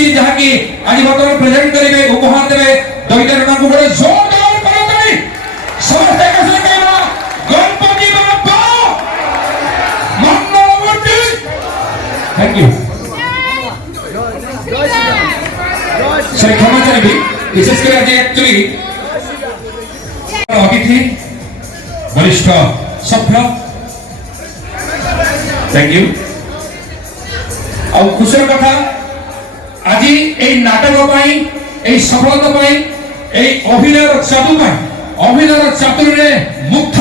खुशी जहाँ की आज बर्तमान प्रेजेंट करेंगे उपहार देवे दुईटा रंग को जोरदार करताली समस्त एक साथ कहना गणपति बाप्पा मंगलमूर्ति। थैंक यू सर, क्षमा चाहिए विशेषकर आज एक्चुअली अतिथि वरिष्ठ सभ्य थैंक यू आ खुशी कथा आज ए नाटक सफलता अभिनय जादू अभिनय चातुर मुग्ध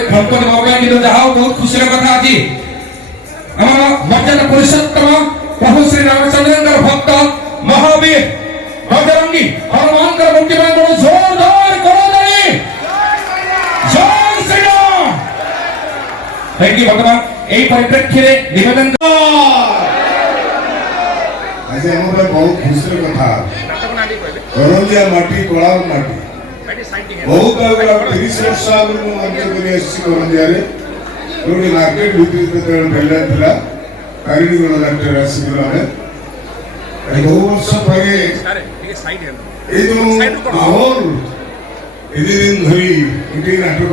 गणपति बाबा जहाँ बहुत खुशी कथा आज मर्यादा पुरुषोत्तम प्रभु श्री रामचंद्र भक्त महावीर बजरंगी हनुमान का मुक्ति जोरदार करो जय श्री राम। थैंक यू भगवान এই পরিপ্রেক্ষিতে নিবেদন आज हम बहुत खुशी कथा करंजिया माटी कला माटी बहुत आगे 30 वर्ष आगे मंच करी आसी करंजिया रे जोडी मार्केट भीतर ते बेला थिला कारिणी गणनाट्य आसी गलाने ए बहुत वर्ष परे ए जो माहौल ए दिन धरी इटी नाटक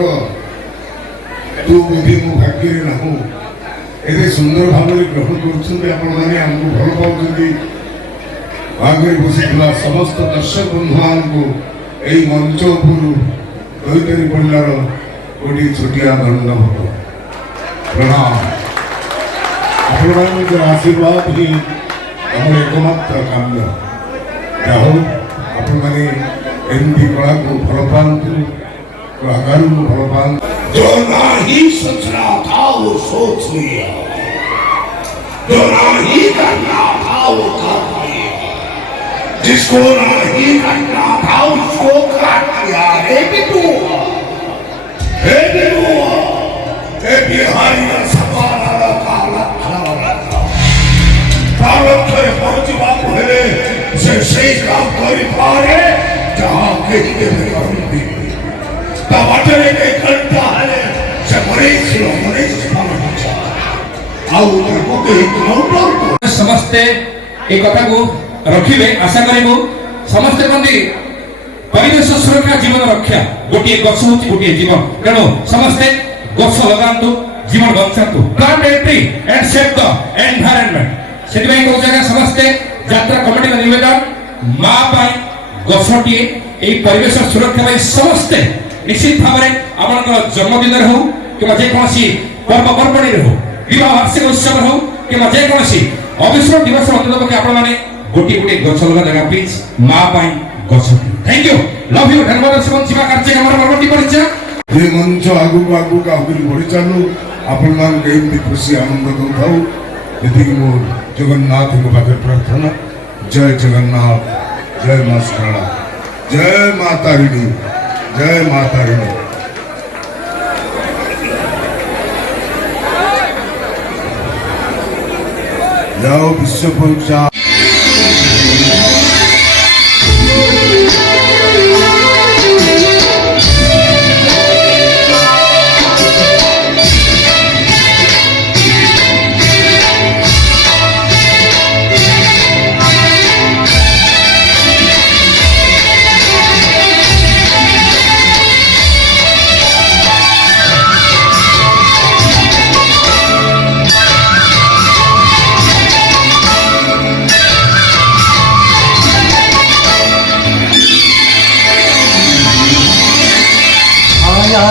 तू बुद्धि मु भाग्य रे ना हो एते सुंदर भाव में ग्रहण करुछन्ते आपण माने हमको भल पाउछन्ती आगे बसितला समस्त दर्शक बंधुआन को एई मंच उपरु दोइतरी पल्लार गोटी छोटिया दंड भक्त प्रणाम। आपण माने जो आशीर्वाद ही हमर एकमात्र काम्य जाहो आपण माने एमडी कला को भल पांतु कलाकार को भल पांतु जो नहीं सोचना था वो सोच लिया, जो नहीं करना था वो कर लिया, जिसको नहीं करना था उसको कर दिया। हे बिटुआ, हे बिहारी का सवाल काला भारत के पहुंचवा पहले से काम कर पारे जहाँ के लिए करूँगी टमाटर के घंटा है से मरीज समस्ते एक कथा को रखिबे आशा करिबो समस्ते बंदी परिवेश सुरक्षा जीवन रक्षा गोटे गछ होची गोटे जीवन तेणु समस्ते गछ लगांतु जीवन बचांतु plant a tree and save the environment सेति भाई को जगह समस्ते यात्रा कमिटी का निवेदन मां पाई गछटी ए परिवेश सुरक्षा भाई समस्ते निश्चित भाव में आपन जन्मदिन हो कि जे कोनसी पर्व पर्वणी हो विवाह वार्षिक उत्सव हो कि जे कोनसी अविस्मरणीय दिवस अंतर्गत आपण माने गोटी गोटी गछ लगा जगह प्लीज मां पाई गछ। थैंक यू लव यू धन्यवाद सेवन सेवा कार्यक्रम परवर्ती परिचय ये मंच आगु आगु का अग्री बढ़ी चालू आपण मान केमती खुशी आनंद दउथाउ यदि मोर जगन्नाथ को पाखे प्रार्थना जय जगन्नाथ जय मां शारदा जय माता तारिणी जय माता रानी। जाओ विश्व परीक्षा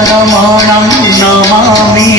रमणं नमामि